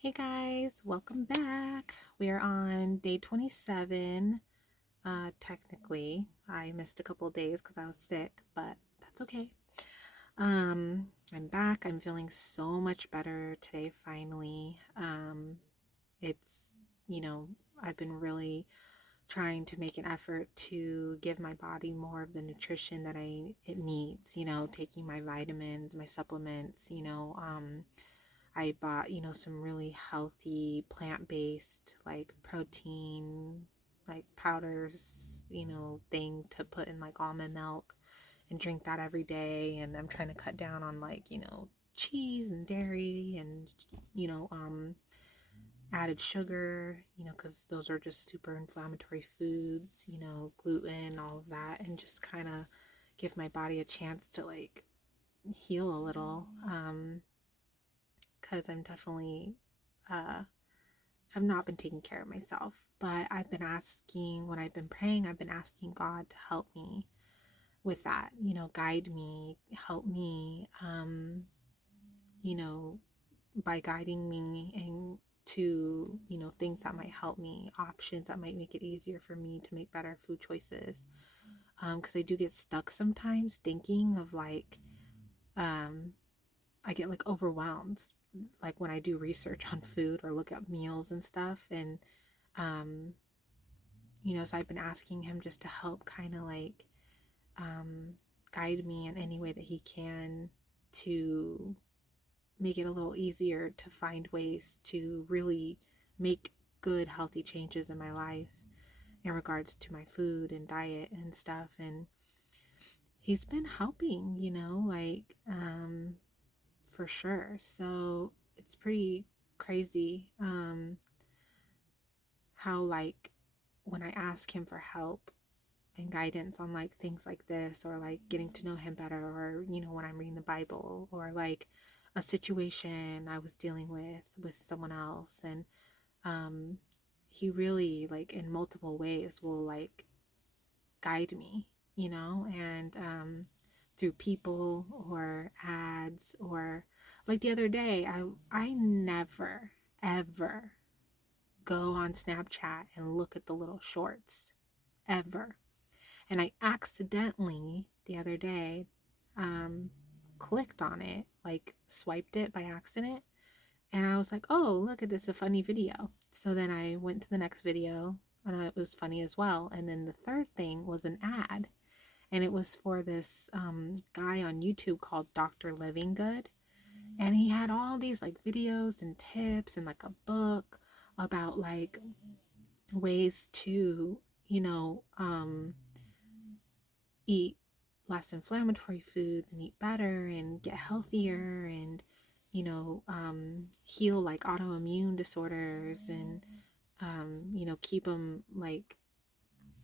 Hey guys, welcome back. We are on day 27. Technically, I missed a couple days because I was sick, but that's okay. I'm back. I'm feeling so much better today, finally. It's, you know, I've been really trying to make an effort to give my body more of the nutrition that it needs, taking my vitamins, my supplements, I bought, some really healthy plant-based like protein, like powders, thing to put in like almond milk and drink that every day. And I'm trying to cut down on like, cheese and dairy and, you know, um, added sugar, because those are just super inflammatory foods, gluten, all of that, and just kind of give my body a chance to like heal a little. Because I'm definitely uh, have not been taking care of myself. But I've been asking, when I've been praying, I've been asking God to help me with that, guide me, help me, you know, by guiding me and to, things that might help me, options that might make it easier for me to make better food choices. Because I do get stuck sometimes thinking of like, um, I get like overwhelmed, like when I do research on food or look up meals and stuff. And, um, so I've been asking him just to help kind of like um, guide me in any way that he can to make it a little easier to find ways to really make good, healthy changes in my life in regards to my food and diet and stuff. And he's been helping, for sure. So it's pretty crazy how, like, when I ask him for help and guidance on like things like this, or like getting to know him better, or when I'm reading the Bible, or like a situation I was dealing with someone else, and um he really, like, in multiple ways will like guide me, and through people or ads, or like the other day, I never ever go on Snapchat and look at the little shorts ever. And I accidentally the other day um, clicked on it, like swiped it by accident. And I was like, oh, look at this, a funny video. So then I went to the next video and it was funny as well. And then the third thing was an ad. And it was for this guy on YouTube called Dr. Living Good. And he had all these like videos and tips and like a book about like ways to, you know, um, eat less inflammatory foods and eat better and get healthier and heal like autoimmune disorders and keep them like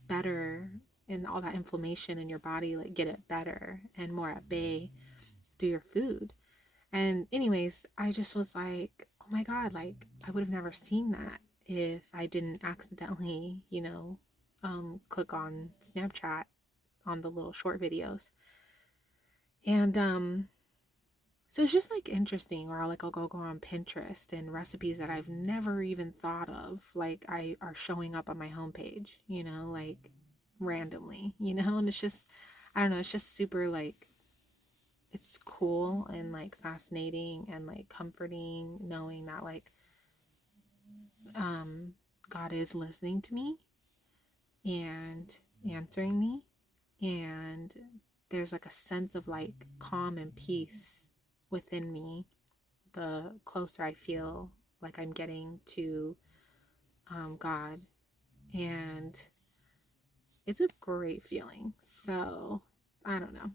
better, and all that inflammation in your body, like get it better and more at bay through your food. And anyways, I just was like, oh my God, like I would have never seen that if I didn't accidentally, click on Snapchat on the little short videos. And so it's just like interesting, or like I'll go on Pinterest, and recipes that I've never even thought of, like I are showing up on my homepage, like randomly, and it's just, I don't know, it's just super like, it's cool and like fascinating and like comforting knowing that like um God is listening to me and answering me, and there's like a sense of like calm and peace within me the closer I feel like I'm getting to God. And it's a great feeling. So, I don't know.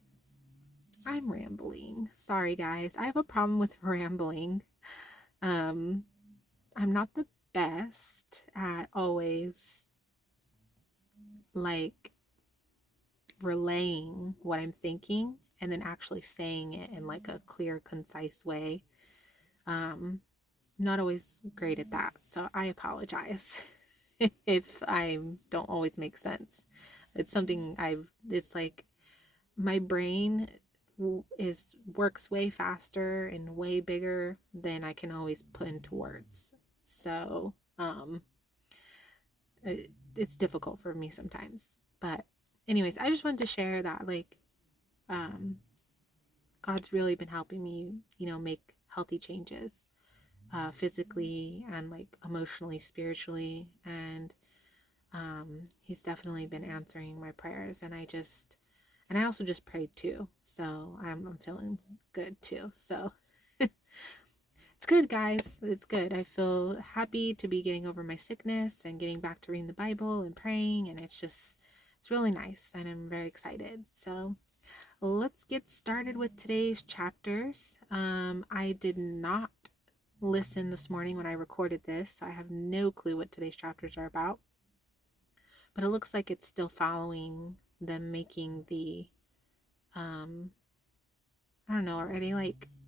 I'm rambling. Sorry, guys. I have a problem with rambling. Um, I'm not the best at always like relaying what I'm thinking and then actually saying it in like a clear, concise way. Um, Not always great at that. So I apologize if I don't always make sense. It's something it's like my brain works way faster and way bigger than I can always put into words. So, it's difficult for me sometimes. But anyways, I just wanted to share that um God's really been helping me, make healthy changes, physically and emotionally, spiritually, and he's definitely been answering my prayers. And I also just prayed too, so I'm feeling good too. So it's good, guys. It's good. I feel happy to be getting over my sickness and getting back to reading the Bible and praying, and it's really nice, and I'm very excited. So let's get started with today's chapters. I did not listen this morning when I recorded this, so I have no clue what today's chapters are about. But it looks like it's still following them making the, I don't know, are they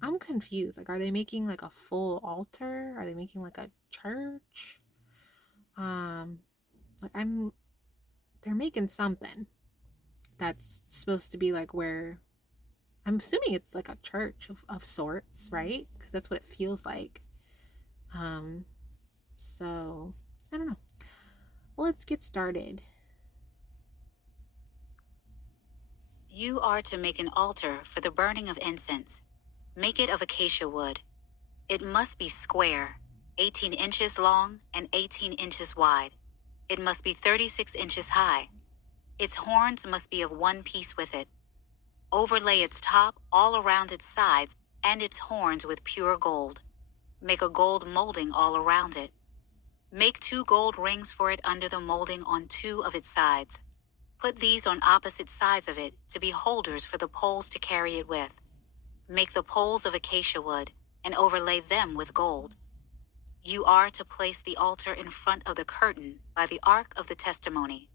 I'm confused. Are they making a full altar? Are they making a church? They're making something that's supposed to be where, I'm assuming it's a church of sorts, right? Because that's what it feels like. So I don't know. Well, let's get started. You are to make an altar for the burning of incense. Make it of acacia wood. It must be square, 18 inches long and 18 inches wide. It must be 36 inches high. Its horns must be of one piece with it. Overlay its top all around its sides and its horns with pure gold. Make a gold molding all around it. Make 2 gold rings for it under the molding on 2 of its sides. Put these on opposite sides of it to be holders for the poles to carry it with. Make the poles of acacia wood and overlay them with gold. You are to place the altar in front of the curtain by the ark of the testimony,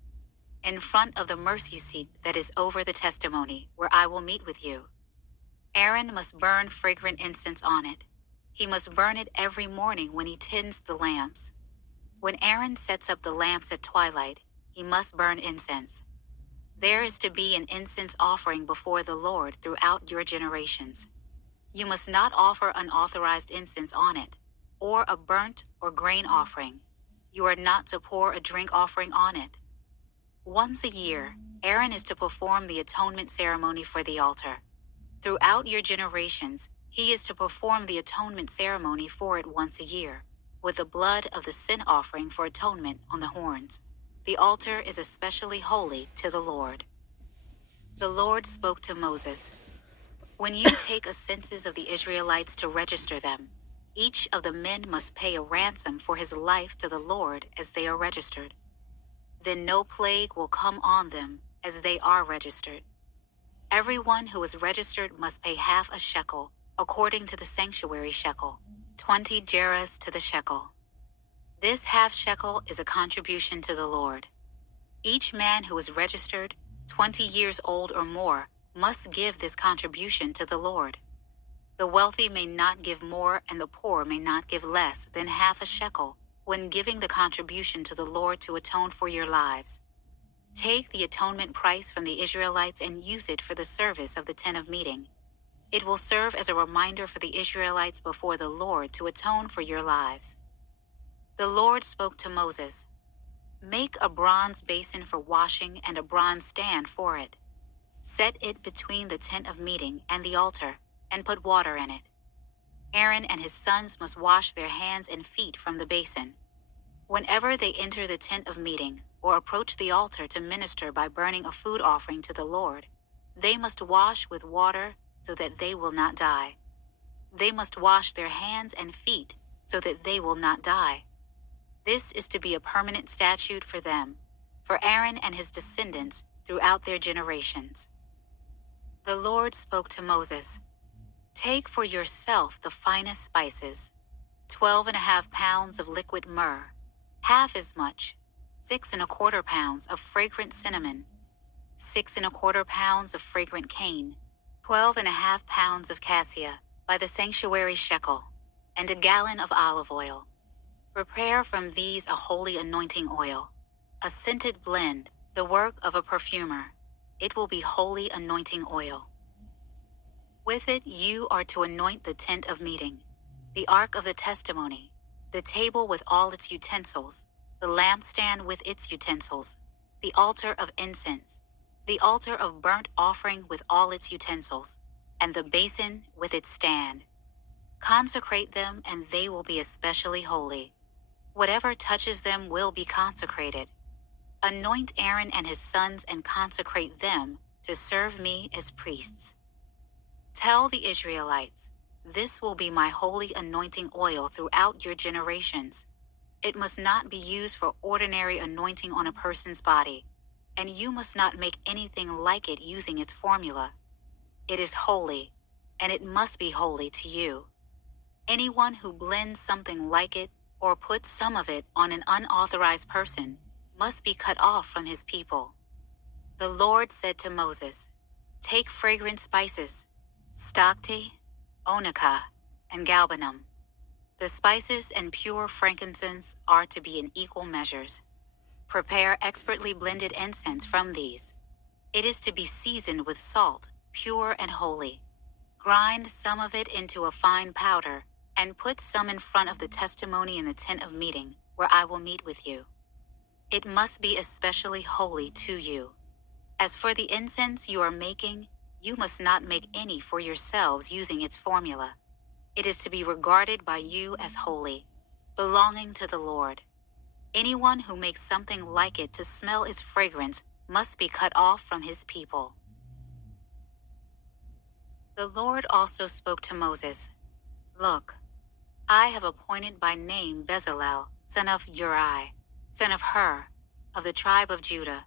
in front of the mercy seat that is over the testimony, where I will meet with you. Aaron must burn fragrant incense on it. He must burn it every morning when he tends the lamps. When Aaron sets up the lamps at twilight, he must burn incense. There is to be an incense offering before the Lord throughout your generations. You must not offer unauthorized incense on it, or a burnt or grain offering. You are not to pour a drink offering on it. Once a year, Aaron is to perform the atonement ceremony for the altar. Throughout your generations, he is to perform the atonement ceremony for it once a year, with the blood of the sin offering for atonement on the horns. The altar is especially holy to the Lord. The Lord spoke to Moses. When you take a census of the Israelites to register them, each of the men must pay a ransom for his life to the Lord as they are registered. Then no plague will come on them as they are registered. Everyone who is registered must pay half a shekel, according to the sanctuary shekel, 20 gerahs to the shekel. This half shekel is a contribution to the Lord. Each man who is registered, 20 years old or more, must give this contribution to the Lord. The wealthy may not give more and the poor may not give less than half a shekel when giving the contribution to the Lord to atone for your lives. Take the atonement price from the Israelites and use it for the service of the tent of meeting. It will serve as a reminder for the Israelites before the Lord to atone for your lives. The Lord spoke to Moses. Make a bronze basin for washing and a bronze stand for it. Set it between the tent of meeting and the altar, and put water in it. Aaron and his sons must wash their hands and feet from the basin. Whenever they enter the tent of meeting or approach the altar to minister by burning a food offering to the Lord, they must wash with water so that they will not die. They must wash their hands and feet so that they will not die. This is to be a permanent statute for them, for Aaron and his descendants throughout their generations. The Lord spoke to Moses. Take for yourself the finest spices, 12.5 pounds of liquid myrrh, half as much, 6.25 pounds of fragrant cinnamon, 6.25 pounds of fragrant cane, 12.5 pounds of cassia by the sanctuary shekel, and a gallon of olive oil. Prepare from these a holy anointing oil, a scented blend, the work of a perfumer. It will be holy anointing oil. With it you are to anoint the tent of meeting, the ark of the testimony, the table with all its utensils, the lampstand with its utensils, the altar of incense, the altar of burnt offering with all its utensils, and the basin with its stand. Consecrate them, and they will be especially holy. Whatever touches them will be consecrated. Anoint Aaron and his sons and consecrate them to serve me as priests. Tell the Israelites, this will be my holy anointing oil throughout your generations. It must not be used for ordinary anointing on a person's body, and you must not make anything like it using its formula. It is holy, and it must be holy to you. Anyone who blends something like it or puts some of it on an unauthorized person must be cut off from his people. The Lord said to Moses, take fragrant spices, stocti, onycha, and galbanum. The spices and pure frankincense are to be in equal measures. Prepare expertly blended incense from these. It is to be seasoned with salt, pure and holy. Grind some of it into a fine powder, and put some in front of the testimony in the tent of meeting, where I will meet with you. It must be especially holy to you. As for the incense you are making, you must not make any for yourselves using its formula. It is to be regarded by you as holy, belonging to the Lord. Anyone who makes something like it to smell its fragrance must be cut off from his people. The Lord also spoke to Moses, look, I have appointed by name Bezalel, son of Uri, son of Hur, of the tribe of Judah.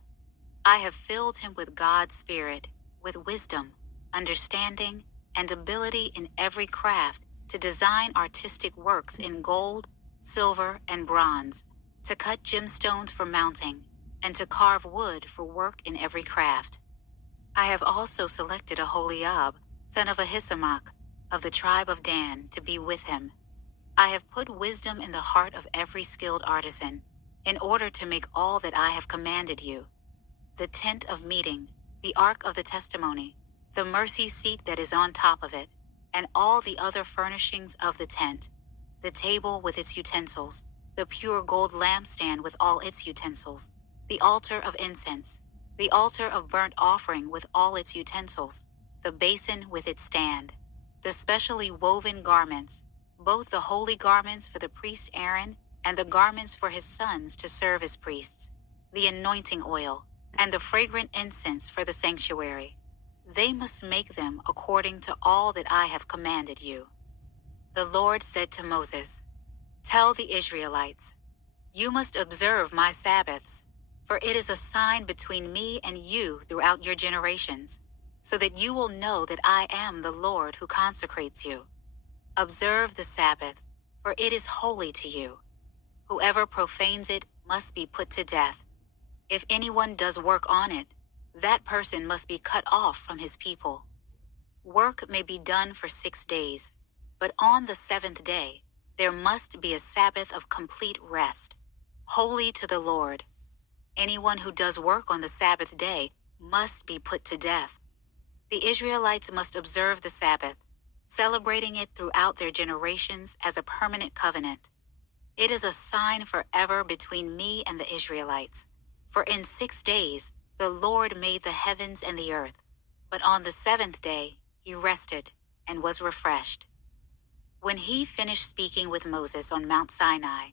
I have filled him with God's Spirit, with wisdom, understanding, and ability in every craft to design artistic works in gold, silver, and bronze, to cut gemstones for mounting, and to carve wood for work in every craft. I have also selected Aholiab, son of Ahisamach, of the tribe of Dan, to be with him. I have put wisdom in the heart of every skilled artisan, in order to make all that I have commanded you. The tent of meeting, the ark of the testimony, the mercy seat that is on top of it, and all the other furnishings of the tent, the table with its utensils, the pure gold lampstand with all its utensils, the altar of incense, the altar of burnt offering with all its utensils, the basin with its stand, the specially woven garments, both the holy garments for the priest Aaron and the garments for his sons to serve as priests, the anointing oil, and the fragrant incense for the sanctuary. They must make them according to all that I have commanded you. The Lord said to Moses, tell the Israelites, you must observe my Sabbaths, for it is a sign between me and you throughout your generations, so that you will know that I am the Lord who consecrates you. Observe the Sabbath, for it is holy to you. Whoever profanes it must be put to death. If anyone does work on it, that person must be cut off from his people. Work may be done for 6 days, but on the 7th day, there must be a Sabbath of complete rest, holy to the Lord. Anyone who does work on the Sabbath day must be put to death. The Israelites must observe the Sabbath, celebrating it throughout their generations as a permanent covenant. It is a sign forever between me and the Israelites. For in 6 days the Lord made the heavens and the earth, but on the 7th day he rested and was refreshed. When he finished speaking with Moses on Mount Sinai,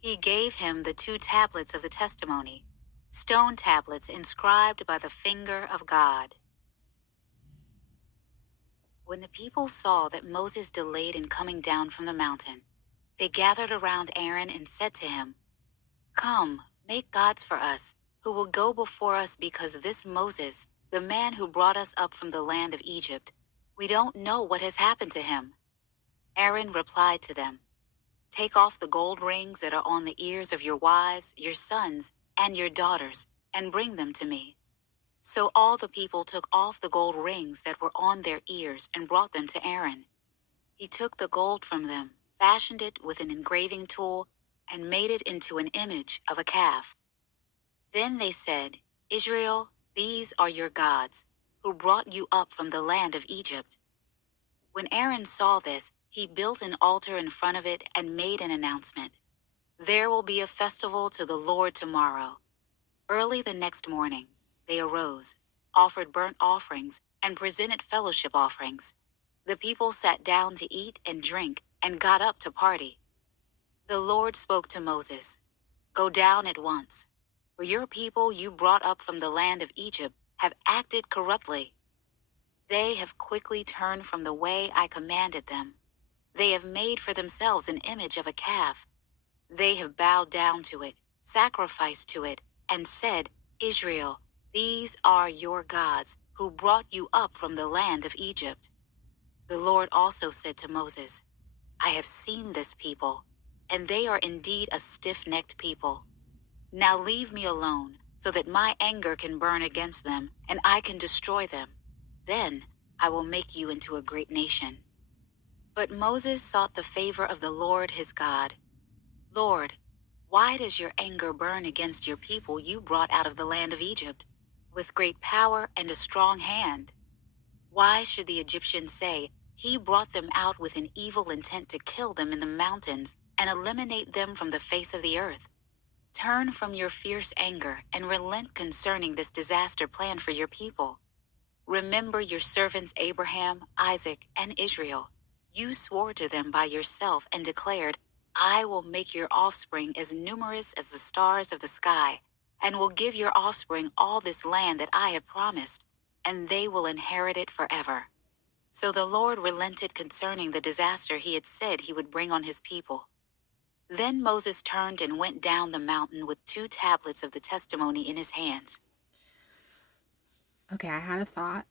he gave him the 2 tablets of the testimony, stone tablets inscribed by the finger of God. When the people saw that Moses delayed in coming down from the mountain, they gathered around Aaron and said to him, come, make gods for us, who will go before us, because this Moses, the man who brought us up from the land of Egypt, we don't know what has happened to him. Aaron replied to them, take off the gold rings that are on the ears of your wives, your sons, and your daughters, and bring them to me. So all the people took off the gold rings that were on their ears and brought them to Aaron. He took the gold from them, fashioned it with an engraving tool, and made it into an image of a calf. Then they said, Israel, these are your gods, who brought you up from the land of Egypt. When Aaron saw this, he built an altar in front of it and made an announcement. There will be a festival to the Lord tomorrow. Early the next morning, they arose, offered burnt offerings, and presented fellowship offerings. The people sat down to eat and drink and got up to party. The Lord spoke to Moses, "Go down at once, for your people you brought up from the land of Egypt have acted corruptly. They have quickly turned from the way I commanded them. They have made for themselves an image of a calf. They have bowed down to it, sacrificed to it, and said, 'Israel, these are your gods, who brought you up from the land of Egypt.' The Lord also said to Moses, 'I have seen this people, and they are indeed a stiff-necked people. Now leave me alone, so that my anger can burn against them, and I can destroy them. Then I will make you into a great nation.' But Moses sought the favor of the Lord his God. 'Lord, why does your anger burn against your people you brought out of the land of Egypt, with great power and a strong hand? Why should the Egyptians say, "He brought them out with an evil intent to kill them in the mountains and eliminate them from the face of the earth"? Turn from your fierce anger and relent concerning this disaster plan for your people. Remember your servants Abraham, Isaac, and Israel. You swore to them by yourself and declared, 'I will make your offspring as numerous as the stars of the sky, and will give your offspring all this land that I have promised, and they will inherit it forever.' So the Lord relented concerning the disaster he had said he would bring on his people. Then Moses turned and went down the mountain with 2 tablets of the testimony in his hands. Okay, I had a thought.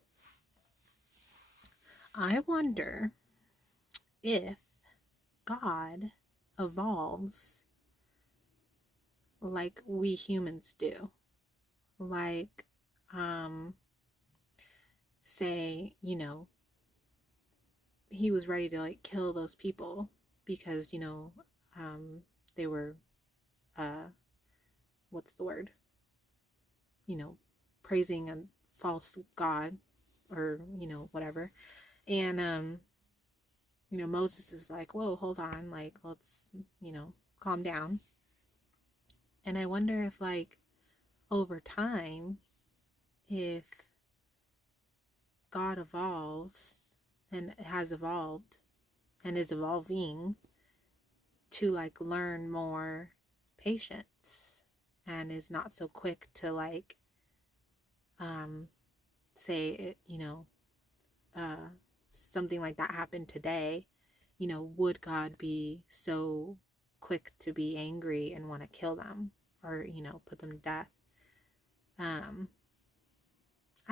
I wonder if God evolves like we humans do. Like, say, he was ready to like kill those people because, they were, what's the word? Praising a false god or, whatever. And, Moses is like, whoa, hold on. Like, let's, calm down. And I wonder if, like, over time, if God evolves and has evolved and is evolving to, like, learn more patience and is not so quick to, like, say it, something like that happened today, would God be so quick to be angry and want to kill them or, put them to death? I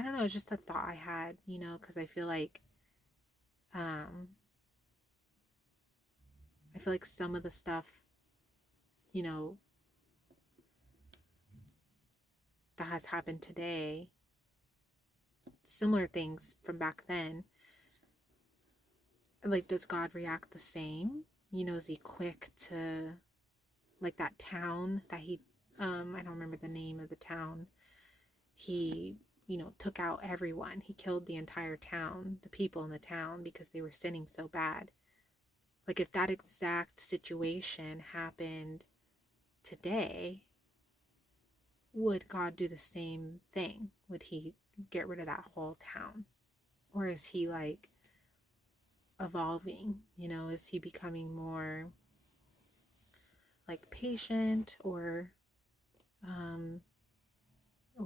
don't know, it's just a thought I had, because I feel like some of the stuff, that has happened today, similar things from back then, like, does God react the same? Is he quick to, like, that town that he, I don't remember the name of the town. He, took out everyone. He killed the entire town, the people in the town, because they were sinning so bad. Like, if that exact situation happened today, would God do the same thing? Would he get rid of that whole town? Or is he, like, evolving? Is he becoming more, like, patient, or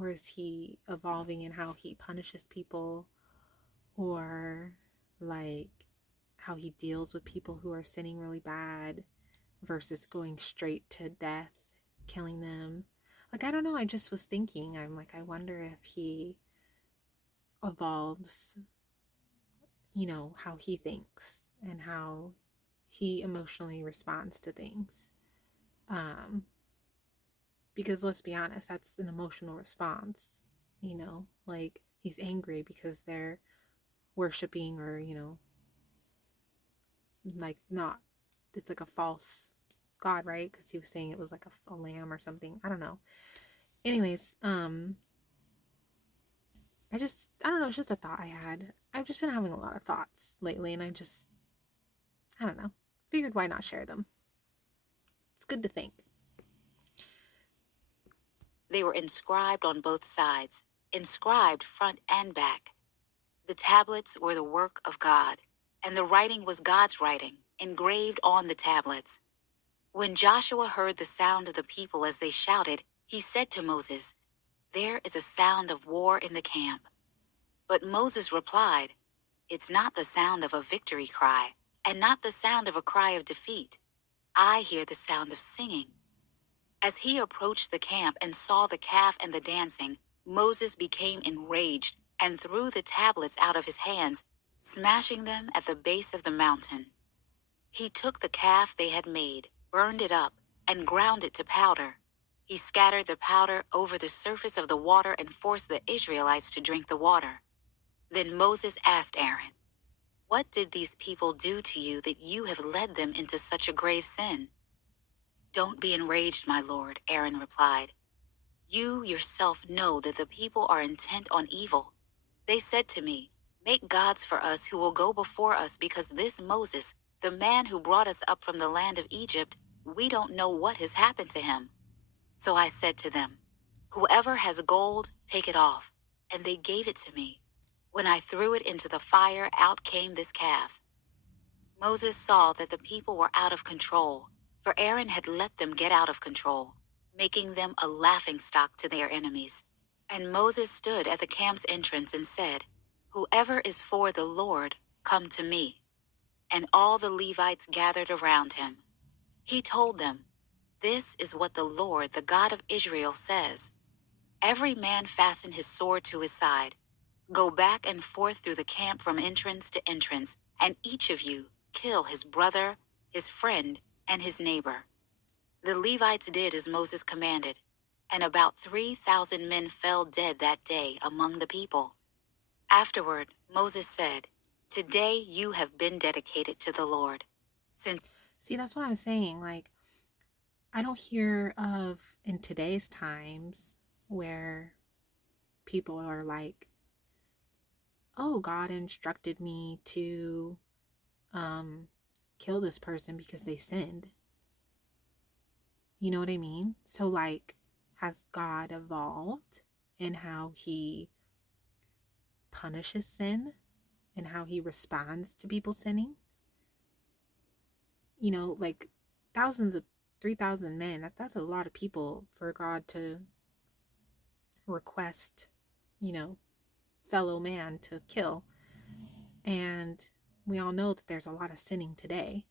is he evolving in how he punishes people, or, like, how he deals with people who are sinning really bad versus going straight to death, killing them? Like, I don't know. I just was thinking, I'm like, I wonder if he evolves, how he thinks and how he emotionally responds to things. Because let's be honest, that's an emotional response, like, he's angry because they're worshiping or, like, not, it's like a false god, right? Because he was saying it was like a lamb or something. I don't know. Anyways, I I don't know, it's just a thought I had. I've just been having a lot of thoughts lately, and I don't know, figured why not share them. It's good to think. They were inscribed on both sides, inscribed front and back. The tablets were the work of God, and the writing was God's writing, engraved on the tablets. When Joshua heard the sound of the people as they shouted, he said to Moses, "There is a sound of war in the camp." But Moses replied, "It's not the sound of a victory cry, and not the sound of a cry of defeat. I hear the sound of singing." As he approached the camp and saw the calf and the dancing, Moses became enraged and threw the tablets out of his hands, smashing them at the base of the mountain. He took the calf they had made, burned it up, and ground it to powder. He scattered the powder over the surface of the water and forced the Israelites to drink the water. Then Moses asked Aaron, "What did these people do to you that you have led them into such a grave sin?" "Don't be enraged, my lord," Aaron replied. "You yourself know that the people are intent on evil. They said to me, 'Make gods for us who will go before us, because this Moses, the man who brought us up from the land of Egypt, we don't know what has happened to him.' So I said to them, 'Whoever has gold, take it off.' And they gave it to me. When I threw it into the fire, out came this calf." Moses saw that the people were out of control, for Aaron had let them get out of control, making them a laughingstock to their enemies. And Moses stood at the camp's entrance and said, "Whoever is for the Lord, come to me." And all the Levites gathered around him. He told them, "This is what the Lord, the God of Israel, says. Every man fasten his sword to his side. Go back and forth through the camp from entrance to entrance, and each of you kill his brother, his friend, and his neighbor." The Levites did as Moses commanded, and about 3,000 men fell dead that day among the people. Afterward, Moses said, "Today you have been dedicated to the Lord." Since See, that's what I'm saying. Like, I don't hear of in today's times where people are like, "Oh, God instructed me to um kill this person because they sinned." You know what I mean? So like, has God evolved in how he punishes sin and how he responds to people sinning? You know, like thousands of 3,000 men, that's a lot of people for God to request, you know, fellow man to kill. And we all know that there's a lot of sinning today.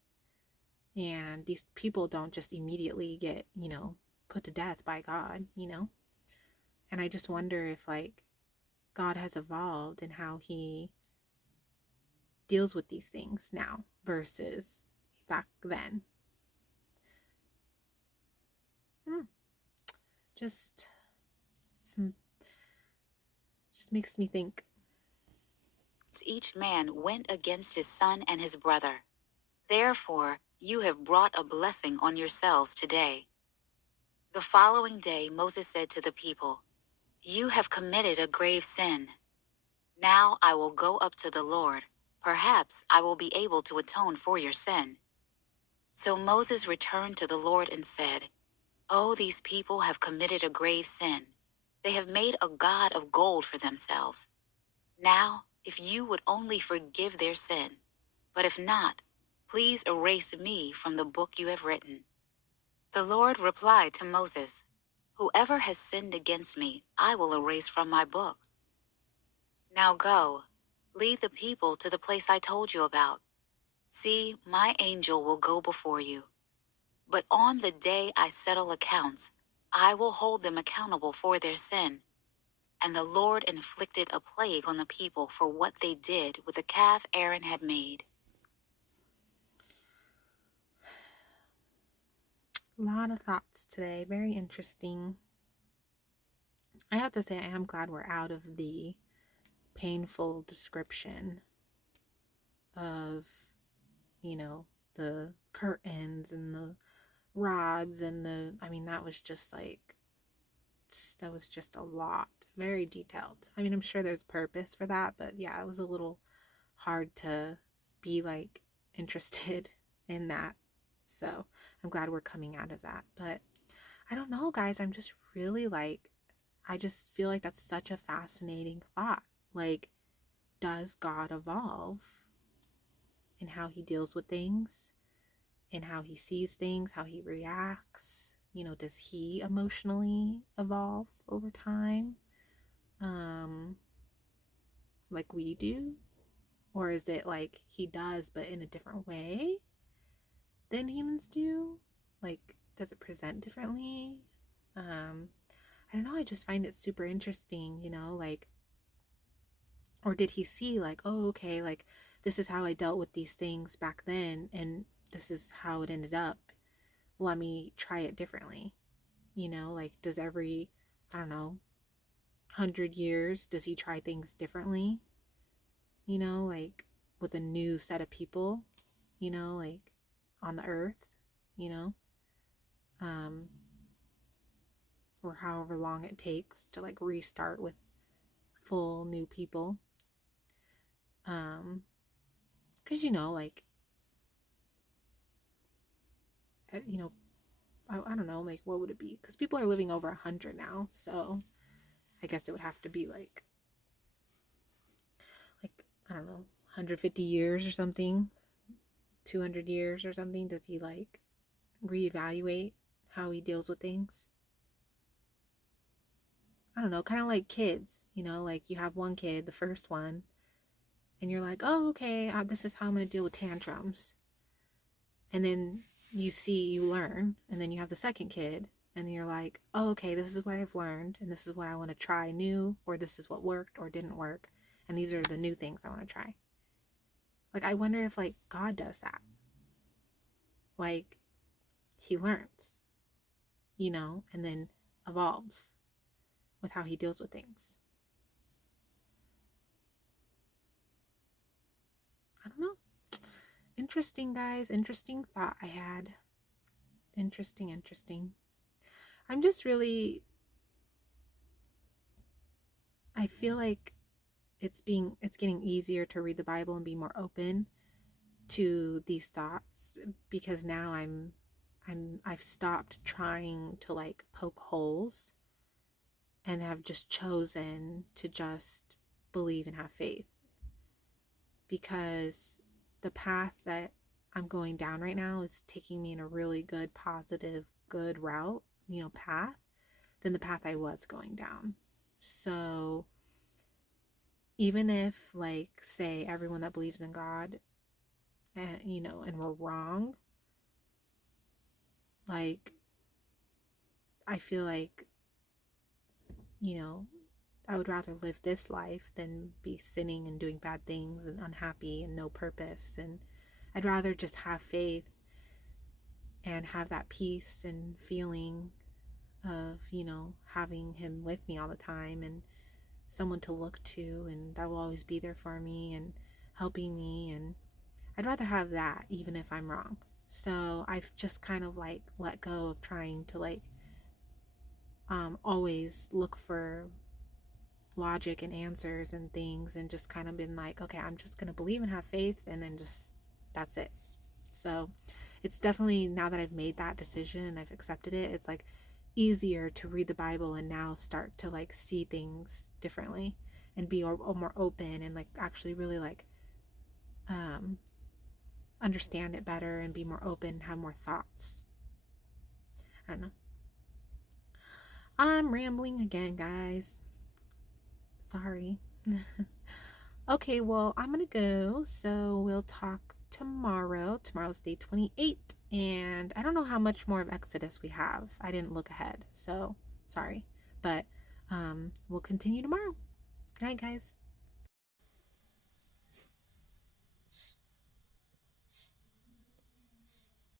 And these people don't just immediately get, you know, put to death by God, you know? And I just wonder if, like, God has evolved in how he deals with these things now versus back then. Hmm. Just some, just makes me think. each man went against his son and his brother. Therefore, you have brought a blessing on yourselves today. The following day, Moses said to the people, "You have committed a grave sin. Now I will go up to the Lord. Perhaps I will be able to atone for your sin." So Moses returned to the Lord and said, "Oh, these people have committed a grave sin. They have made a god of gold for themselves. Now, if you would only forgive their sin, but if not, please erase me from the book you have written." The Lord replied to Moses, "Whoever has sinned against me, I will erase from my book. Now go, lead the people to the place I told you about. See, my angel will go before you. But on the day I settle accounts, I will hold them accountable for their sin." And the Lord inflicted a plague on the people for what they did with the calf Aaron had made. A lot of thoughts today. Very interesting. I have to say, I am glad we're out of the painful description of, you know, the curtains and the rods and I mean, that was just like that was just a lot, very detailed. I mean, I'm sure there's purpose for that, but yeah, it was a little hard to be like interested in that. So I'm glad we're coming out of that. But I don't know, guys. I'm just really like, I just feel like that's such a fascinating thought. Like, does God evolve in how he deals with things, in how he sees things, how he reacts? Does he emotionally evolve over time? Um, like we do? Or is it like he does, but in a different way than humans do? Like, does it present differently? I don't know. I just find it super interesting, like, or did he see, like, oh, okay, like, this is how I dealt with these things back then, and this is how it ended up. Let me try it differently. Like, does every, I don't know, 100 years, does he try things differently? Like with a new set of people, like on the earth, you know, um, or however long it takes to like restart with full new people. Because like, you know, I don't know, like what would it be? Because people are living over 100 now, so I guess it would have to be like I don't know, 150 years or something, 200 years or something. Does he like reevaluate how he deals with things? I don't know, kind of like kids, like you have one kid, the first one, and you're like, oh, okay, this is how I'm going to deal with tantrums. And then you learn, and then you have the second kid, and you're like, oh, okay, this is what I've learned, and this is what I want to try new, or this is what worked or didn't work, and these are the new things I want to try. Like, I wonder if, like, God does that. Like, he learns, and then evolves with how he deals with things. I don't know. Interesting, guys. Interesting thought I had. Interesting. I'm just really, I feel like it's getting easier to read the Bible and be more open to these thoughts, because now I've stopped trying to like poke holes and have just chosen to just believe and have faith, because the path that I'm going down right now is taking me in a really good, positive, good route, path, than the path I was going down. So even if, like, say everyone that believes in God, and we're wrong, like, I feel like, I would rather live this life than be sinning and doing bad things and unhappy and no purpose. And I'd rather just have faith and have that peace and feeling of, having him with me all the time, and someone to look to, and that will always be there for me and helping me. And I'd rather have that even if I'm wrong. So I've just kind of like let go of trying to like always look for logic and answers and things, and just kind of been like, okay, I'm just going to believe and have faith, and then just that's it. So it's definitely, now that I've made that decision and I've accepted it, it's like easier to read the Bible and now start to like see things differently and be more open and like actually really like understand it better and be more open, have more thoughts. I don't know. I'm rambling again, guys. Sorry. Okay, well, I'm gonna go. So we'll talk tomorrow. Tomorrow's day 28. And I don't know how much more of Exodus we have. I didn't look ahead. So sorry. But we'll continue tomorrow. Good night, guys.